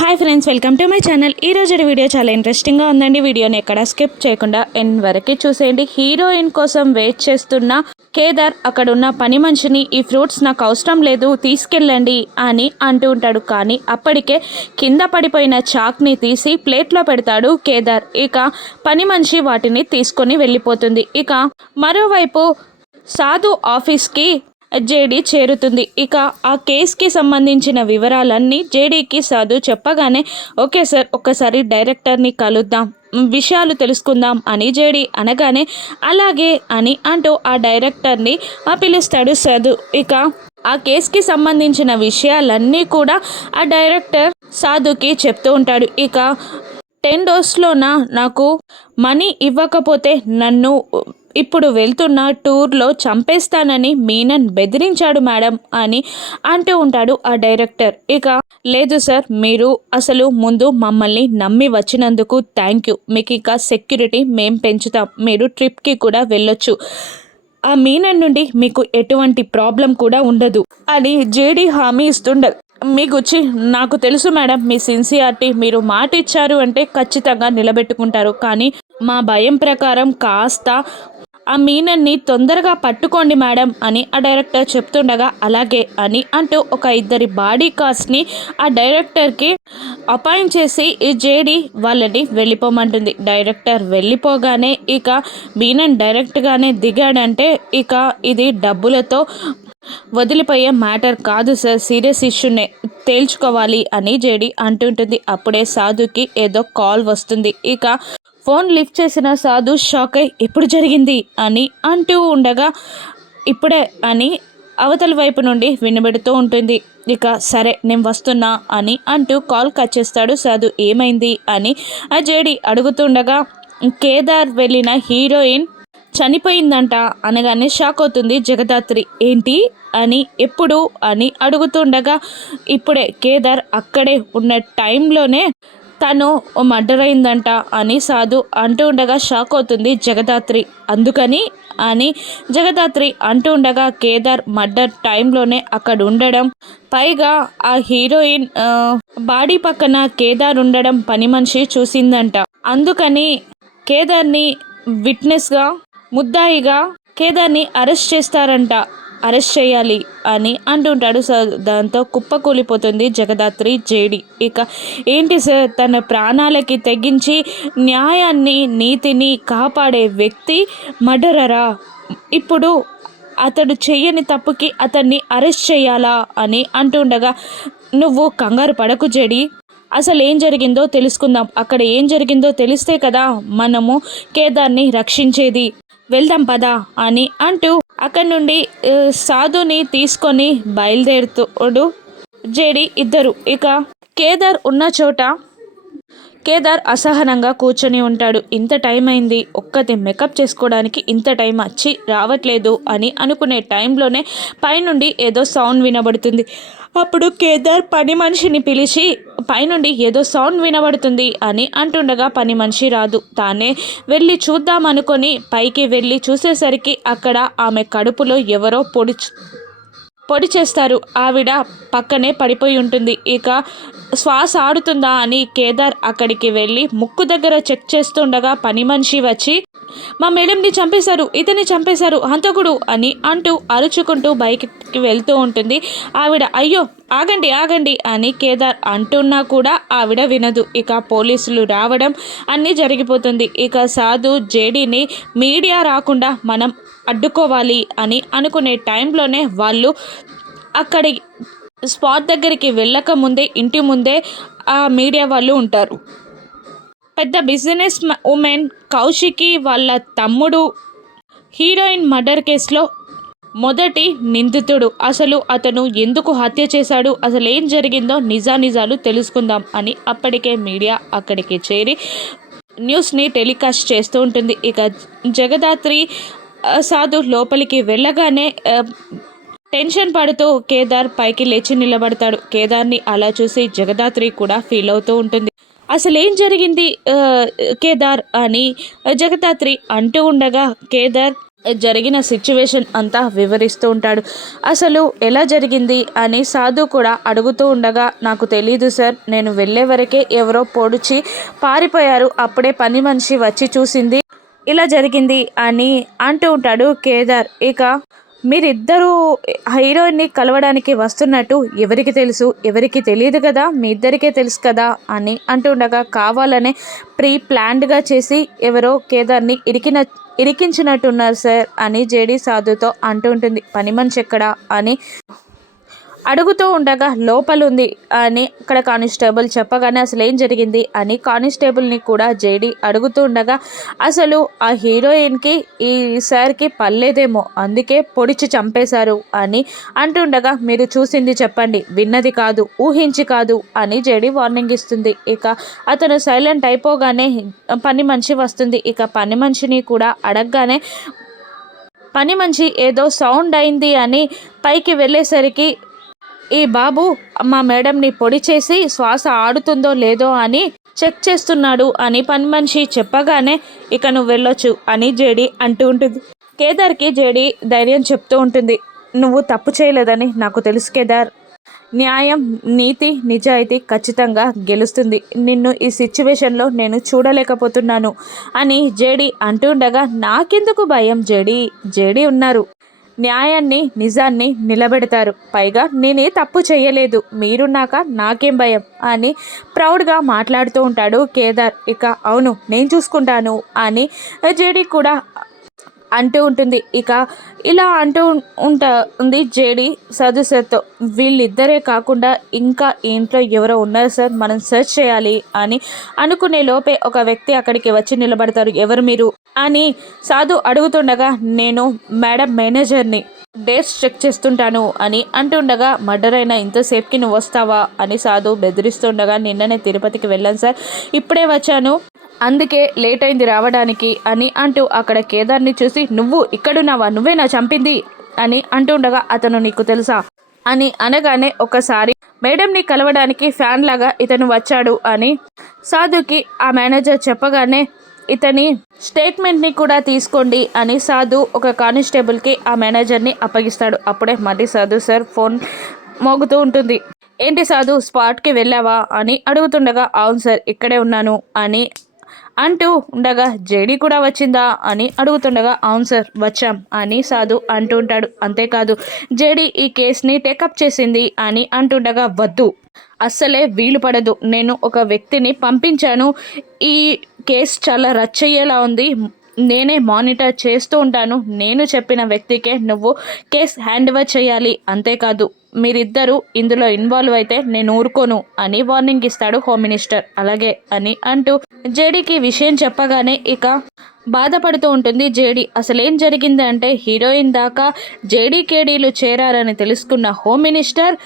Hi friends, welcome to my channel. ఈ రోజు video చాలా ఇంట్రెస్టింగ్గా ఉందండి. వీడియోని ఎక్కడ స్కిప్ చేయకుండా ఎండ్ వరకు చూసేయండి. హీరోయిన్ కోసం వెయిట్ చేస్తున్న కేదార్ అక్కడ ఉన్న పని మనిషిని ఈ ఫ్రూట్స్ నాకు అవసరం లేదు, తీసుకెళ్ళండి అని అంటూ ఉంటాడు. కానీ అప్పటికే కింద పడిపోయిన చాక్ని తీసి ప్లేట్లో పెడతాడు కేదార్. ఇక పని మనిషి వాటిని తీసుకొని వెళ్ళిపోతుంది. ఇక మరోవైపు సాధు ఆఫీస్కి జేడీ చేరుతుంది. ఇక ఆ కేసుకి సంబంధించిన వివరాలన్నీ జేడీకి సాధు చెప్పగానే, ఓకే సార్, ఒక్కసారి డైరెక్టర్ని కలుద్దాం, విషయాలు తెలుసుకుందాం అని జేడీ అనగానే, అలాగే అని అంటూ ఆ డైరెక్టర్ని పిలుస్తాడు సాధు. ఇక ఆ కేసుకి సంబంధించిన విషయాలన్నీ కూడా ఆ డైరెక్టర్ సాధుకి చెప్తూ ఉంటాడు. ఇక 10 డేస్లోన నాకు మనీ ఇవ్వకపోతే నన్ను ఇప్పుడు వెళ్తున్న టూర్లో చంపేస్తానని మీనన్ బెదిరించాడు మేడం అని అంటూ ఉంటాడు ఆ డైరెక్టర్. ఇక లేదు సార్, మీరు అసలు ముందు మమ్మల్ని నమ్మి వచ్చినందుకు థ్యాంక్ యూ, మీకు ఇక సెక్యూరిటీ మేం పెంచుతాం, మీరు ట్రిప్కి కూడా వెళ్ళొచ్చు, ఆ మీనన్ నుండి మీకు ఎటువంటి ప్రాబ్లం కూడా ఉండదు అని జేడీ హామీ ఇస్తుండదు. మీ గురించి నాకు తెలుసు మేడం, మీ సిన్సియారిటీ, మీరు మాట ఇచ్చారు అంటే ఖచ్చితంగా నిలబెట్టుకుంటారు, కానీ మా భయం ప్రకారం కాస్త ఆ మీనన్ని తొందరగా పట్టుకోండి మేడం అని ఆ డైరెక్టర్ చెప్తుండగా, అలాగే అని అంటూ ఒక 2 బాడీ గార్డ్స్ని ఆ డైరెక్టర్కి అపాయింట్ చేసి ఈ జేడీ వాళ్ళని వెళ్ళిపోమంటుంది. డైరెక్టర్ వెళ్ళిపోగానే ఇక మీనన్ డైరెక్ట్గానే దిగాడంటే ఇక ఇది డబ్బులతో వదిలిపోయే మ్యాటర్ కాదు సార్, సీరియస్ ఇష్యూనే, తేల్చుకోవాలి అని జేడీ అంటుంటుంది. అప్పుడే సాధుకి ఏదో కాల్ వస్తుంది. ఇక ఫోన్ లిఫ్ట్ చేసిన సాధు షాక్ అయి ఎప్పుడు జరిగింది అని అంటూ ఉండగా, ఇప్పుడే అని అవతల వైపు నుండి వినబడుతూ ఉంటుంది. ఇక సరే నేను వస్తున్నా అని అంటూ కాల్ కట్ చేస్తాడు సాధు. ఏమైంది అని ఆ జేడీ అడుగుతుండగా, కేదార్ వెళ్ళిన హీరోయిన్ చనిపోయిందంట అనగానే షాక్ అవుతుంది జగదాత్రి. ఏంటి అని ఎప్పుడు అని అడుగుతుండగా, ఇప్పుడే కేదార్ అక్కడే ఉన్న టైంలోనే తను మర్డర్ అయిందంట అని సాధు అంటూ ఉండగా షాక్ అవుతుంది జగదాత్రి. అందుకని అని జగదాత్రి అంటూ ఉండగా, కేదార్ మర్డర్ టైంలోనే అక్కడ ఉండడం, పైగా ఆ హీరోయిన్ బాడీ పక్కన కేదార్ ఉండడం పని మనిషి చూసిందంట. అందుకని కేదార్ని విట్నెస్గా, ముద్దాయిగా కేదార్ని అరెస్ట్ చేస్తారంట, అరెస్ట్ చేయాలి అని అంటుంటాడు సార్. దాంతో కుప్పకూలిపోతుంది జగదాత్రి. జేడీ ఇక ఏంటి సార్, తన ప్రాణాలకి తెగించి న్యాయాన్ని నీతిని కాపాడే వ్యక్తి మర్డరరా, ఇప్పుడు అతడు చెయ్యని తప్పుకి అతన్ని అరెస్ట్ చేయాలా అని అంటుండగా, నువ్వు కంగారు పడకు జేడీ, అసలు ఏం జరిగిందో తెలుసుకుందాం, అక్కడ ఏం జరిగిందో తెలిస్తే కదా మనము కేదార్ని రక్షించేది, వెళ్దాం పదా అని అంటూ అక్కడి నుండి సాధుని తీసుకొని బయలుదేరుతాడు జేడీ ఇద్దరు. ఇక కేదార్ ఉన్న చోట కేదార్ అసహనంగా కూర్చొని ఉంటాడు. ఇంత టైం అయింది, ఒక్కటి మేకప్ చేసుకోవడానికి ఇంత టైం వచ్చి రావట్లేదు అని అనుకునే టైంలోనే పైనుండి ఏదో సౌండ్ వినబడుతుంది. అప్పుడు కేదార్ పని మనిషిని పిలిచి పైనుండి ఏదో సౌండ్ వినబడుతుంది అని అంటుండగా, పని మనిషి రాదు, తానే వెళ్ళి చూద్దాం అనుకొని పైకి వెళ్ళి చూసేసరికి అక్కడ ఆమె కడుపులో ఎవరో పొడి చేస్తారు. ఆవిడ పక్కనే పడిపోయి ఉంటుంది. ఇక శ్వాస ఆడుతుందా అని కేదార్ అక్కడికి వెళ్ళి ముక్కు దగ్గర చెక్ చేస్తుండగా, పని మనిషి వచ్చి మా మేడంని చంపేశారు, ఇతన్ని చంపేశారు, హంతకుడు అని అంటూ అరుచుకుంటూ బైక్కి వెళ్తూ ఉంటుంది. ఆవిడ అయ్యో ఆగండి ఆగండి అని కేదార్ అంటున్నా కూడా ఆవిడ వినదు. ఇక పోలీసులు రావడం అన్నీ జరిగిపోతుంది. ఇక సాధు జేడీని మీడియా రాకుండా మనం అడ్డుకోవాలి అని అనుకునే టైంలోనే వాళ్ళు అక్కడి స్పాట్ దగ్గరికి వెళ్ళక ముందే ఇంటి ముందే ఆ మీడియా వాళ్ళు ఉంటారు. పెద్ద బిజినెస్ ఉమెన్ కౌశికి వాళ్ళ తమ్ముడు హీరోయిన్ మర్డర్ కేసులో మొదటి నిందితుడు. అసలు అతను ఎందుకు హత్య చేశాడు, అసలు ఏం జరిగిందో నిజాలు తెలుసుకుందాం అని అప్పటికే మీడియా అక్కడికి చేరి న్యూస్ని టెలికాస్ట్ చేస్తూ ఉంటుంది. ఇక జగదాత్రి సాధు లోపలికి వెళ్ళగానే టెన్షన్ పడుతూ కేదార్ పైకి లేచి నిలబడతాడు. కేదార్ని అలా చూసి జగదాత్రి కూడా ఫీల్ అవుతూ ఉంటుంది. అసలు ఏం జరిగింది కేదార్ అని జగదాత్రి అంటూ ఉండగా, కేదార్ జరిగిన సిచ్యువేషన్ అంతా వివరిస్తూ ఉంటాడు. అసలు ఎలా జరిగింది అని సాధు కూడా అడుగుతూ ఉండగా, నాకు తెలీదు సార్, నేను వెళ్ళే వరకే ఎవరో పొడిచి పారిపోయారు, అప్పుడే పని మనిషి వచ్చి చూసింది, ఇలా జరిగింది అని అంటూ ఉంటాడు కేదార్. ఇక మీరిద్దరూ హీరోయిన్ని కలవడానికి వస్తున్నట్టు ఎవరికి తెలుసు? ఎవరికి తెలియదు కదా, మీ ఇద్దరికే తెలుసు కదా అని అంటుండగా, కావాలనే ప్రీ ప్లాన్డ్గా చేసి ఎవరో కేదార్ని ఇరికించినట్టున్నారు సార్ అని జేడి సాధుతో అంటూ ఉంటుంది. పని మనిషి ఎక్కడా అని అడుగుతూ ఉండగా, లోపలుంది అని అక్కడ కానిస్టేబుల్ చెప్పగానే, అసలు ఏం జరిగింది అని కానిస్టేబుల్ని కూడా జేడి అడుగుతూ ఉండగా, అసలు ఆ హీరోయిన్కి ఈ సార్కి పర్లేదేమో, అందుకే పొడిచి చంపేశారు అని అంటుండగా, మీరు చూసింది చెప్పండి, విన్నది కాదు, ఊహించి కాదు అని జేడి వార్నింగ్ ఇస్తుంది. ఇక అతను సైలెంట్ అయిపోగానే పని మనిషి వస్తుంది. ఇక పని మనిషిని కూడా అడగగానే, పని మనిషి ఏదో సౌండ్ అయింది అని పైకి వెళ్ళేసరికి, ఈ బాబు మా మేడంని పొడి చేసి శ్వాస ఆడుతుందో లేదో అని చెక్ చేస్తున్నాడు అని పని మనిషి చెప్పగానే, ఇక నువ్వు వెళ్ళొచ్చు అని జేడి అంటూ ఉంటుంది. కేదార్కి జేడి ధైర్యం చెప్తూ ఉంటుంది. నువ్వు తప్పు చేయలేదని నాకు తెలుసు కేదార్, న్యాయం, నీతి, నిజాయితీ ఖచ్చితంగా గెలుస్తుంది, నిన్ను ఈ సిచ్యువేషన్లో నేను చూడలేకపోతున్నాను అని జేడి అంటుండగా, నాకెందుకు భయం జేడి ఉన్నారు, న్యాయాన్ని నిజాన్ని నిలబెడతారు, పైగా నేనే తప్పు చేయలేదు, మీరున్నాక నాకేం భయం అని ప్రౌడ్గా మాట్లాడుతూ ఉంటాడు కేదార్. ఇక అవును నేను చూసుకుంటాను అని జేడి కూడా అంటూ ఉంటుంది. ఇక ఇలా అంటూ ఉంటుంది జేడి సదుసతో, వీళ్ళిద్దరే కాకుండా ఇంకా ఇంట్లో ఎవరో ఉన్నారు సార్, మనం సెర్చ్ చేయాలి అని అనుకునే లోపే ఒక వ్యక్తి అక్కడికి వచ్చి నిలబడతారు. ఎవరు మీరు అని సాధు అడుగుతుండగా, నేను మేడం మేనేజర్ని, డేట్స్ చెక్ చేస్తుంటాను అని అంటుండగా, మర్డర్ అయిన ఇంతసేపుకి నువ్వు వస్తావా అని సాధు బెదిరిస్తుండగా, నిన్ననే తిరుపతికి వెళ్ళాను సార్, ఇప్పుడే వచ్చాను, అందుకే లేట్ అయింది రావడానికి అని అంటూ అక్కడ కేదార్ని చూసి, నువ్వు ఇక్కడున్నావా, నువ్వేనా చంపింది అని అంటుండగా, అతను నీకు తెలుసా అని అనగానే, ఒకసారి మేడంని కలవడానికి ఫ్యాన్ లాగా ఇతను వచ్చాడు అని సాధుకి ఆ మేనేజర్ చెప్పగానే, ఇతని స్టేట్మెంట్ని కూడా తీసుకోండి అని సాధు ఒక కానిస్టేబుల్కి ఆ మేనేజర్ని అప్పగిస్తాడు. అప్పుడే మళ్ళీ సాధు సార్ ఫోన్ మోగుతూ ఉంటుంది. ఏంటి సాధు, స్పాట్కి వెళ్ళావా అని అడుగుతుండగా, అవును సార్ ఇక్కడే ఉన్నాను అని అంటూ ఉండగా, జేడి కూడా వచ్చిందా అని అడుగుతుండగా, అవును సార్ వచ్చాం అని సాధు అంటూ ఉంటాడు. అంతేకాదు జేడి ఈ కేసుని టేకప్ చేసింది అని అంటుండగా, వద్దు, అస్సలే వీలు పడదు, నేను ఒక వ్యక్తిని పంపించాను, ఈ కేసు చాలా రచ్చయ్యేలా ఉంది, నేనే మానిటర్ చేస్తూ ఉంటాను, నేను చెప్పిన వ్యక్తికే నువ్వు కేసు హ్యాండ్ ఓవర్ చేయాలి, అంతేకాదు మీరిద్దరూ ఇందులో ఇన్వాల్వ్ అయితే నేను ఊరుకోను అని వార్నింగ్ ఇస్తాడు హోమ్ మినిస్టర్. అలాగే అని అంటూ జేడీకి విషయం చెప్పగానే ఇక బాధపడుతూ ఉంటుంది జేడీ. అసలేం జరిగింది అంటే, హీరోయిన్ దాకా జేడీ కేడీలు చేరారని తెలుసుకున్న హోమ్ మినిస్టర్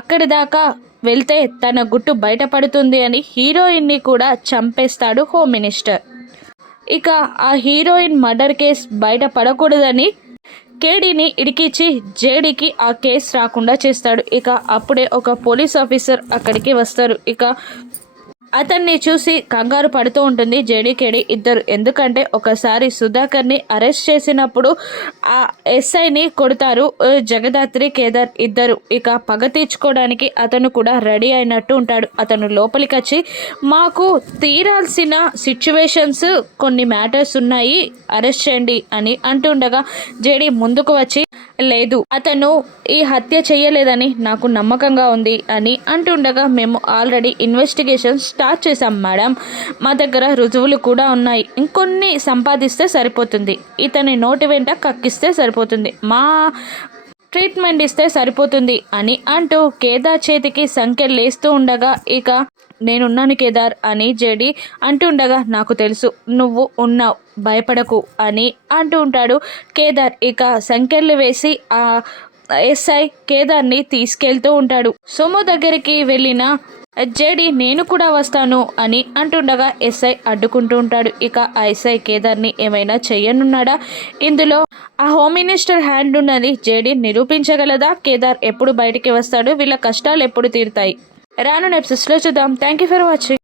అక్కడి దాకా వెళ్తే తన గుట్టు బయటపడుతుంది అని హీరోయిన్ని కూడా చంపేస్తాడు హోమ్ మినిస్టర్. ఇక ఆ హీరోయిన్ మర్డర్ కేసు బయటపడకూడదని కేడీని ఇడికిచ్చి జేడీకి ఆ కేసు రాకుండా చేస్తాడు. ఇక అప్పుడే ఒక పోలీస్ ఆఫీసర్ అక్కడికి వస్తారు. ఇక అతన్ని చూసి కంగారు పడుతూ ఉంటుంది జేడీకేడి ఇద్దరు. ఎందుకంటే ఒకసారి సుధాకర్ని అరెస్ట్ చేసినప్పుడు ఆ ఎస్ఐని కొడతారు జగదాత్రి కేదార్ ఇద్దరు. ఇక పగ తీర్చుకోవడానికి అతను కూడా రెడీ అయినట్టు ఉంటాడు. అతను లోపలికి వచ్చి, మాకు తీరాల్సిన సిచ్యువేషన్స్ కొన్ని మ్యాటర్స్ ఉన్నాయి, అరెస్ట్ చేయండి అని అంటుండగా జేడీ ముందుకు వచ్చి, లేదు అతను ఈ హత్య చేయలేదని నాకు నమ్మకంగా ఉంది అని అంటుండగా, మేము ఆల్రెడీ ఇన్వెస్టిగేషన్ స్టార్ట్ చేశాం మేడం, మా దగ్గర రుజువులు కూడా ఉన్నాయి, ఇంకొన్ని సంపాదిస్తే సరిపోతుంది, ఇతని నోటి వెంట కక్కిస్తే సరిపోతుంది, మా ట్రీట్మెంట్ ఇస్తే సరిపోతుంది అని అంటూ కేదార్ చేతికి సంఖ్యలు లేస్తూ ఉండగా, ఇక నేనున్నాను కేదార్ అని జేడి అంటుండగా, నాకు తెలుసు నువ్వు ఉన్నావు, భయపడకు అని అంటూ ఉంటాడు కేదార్. ఇక సంఖ్యలు వేసి ఆ ఎస్ఐ కేదార్ని తీసుకెళ్తూ ఉంటాడు. సోము దగ్గరికి వెళ్ళిన జేడి నేను కూడా వస్తాను అని అంటుండగా ఎస్ఐ అడ్డుకుంటూ ఉంటాడు. ఇక ఆ ఎస్ఐ కేదార్ని ఏమైనా చెయ్యనున్నాడా? ఇందులో ఆ హోమ్ మినిస్టర్ హ్యాండ్ ఉన్నది జేడి నిరూపించగలదా? కేదార్ ఎప్పుడు బయటికి వస్తాడు? వీళ్ళ కష్టాలు ఎప్పుడు తీరుతాయి? రాను ఎపిసోడ్స్లో చూద్దాం. Thank you for watching.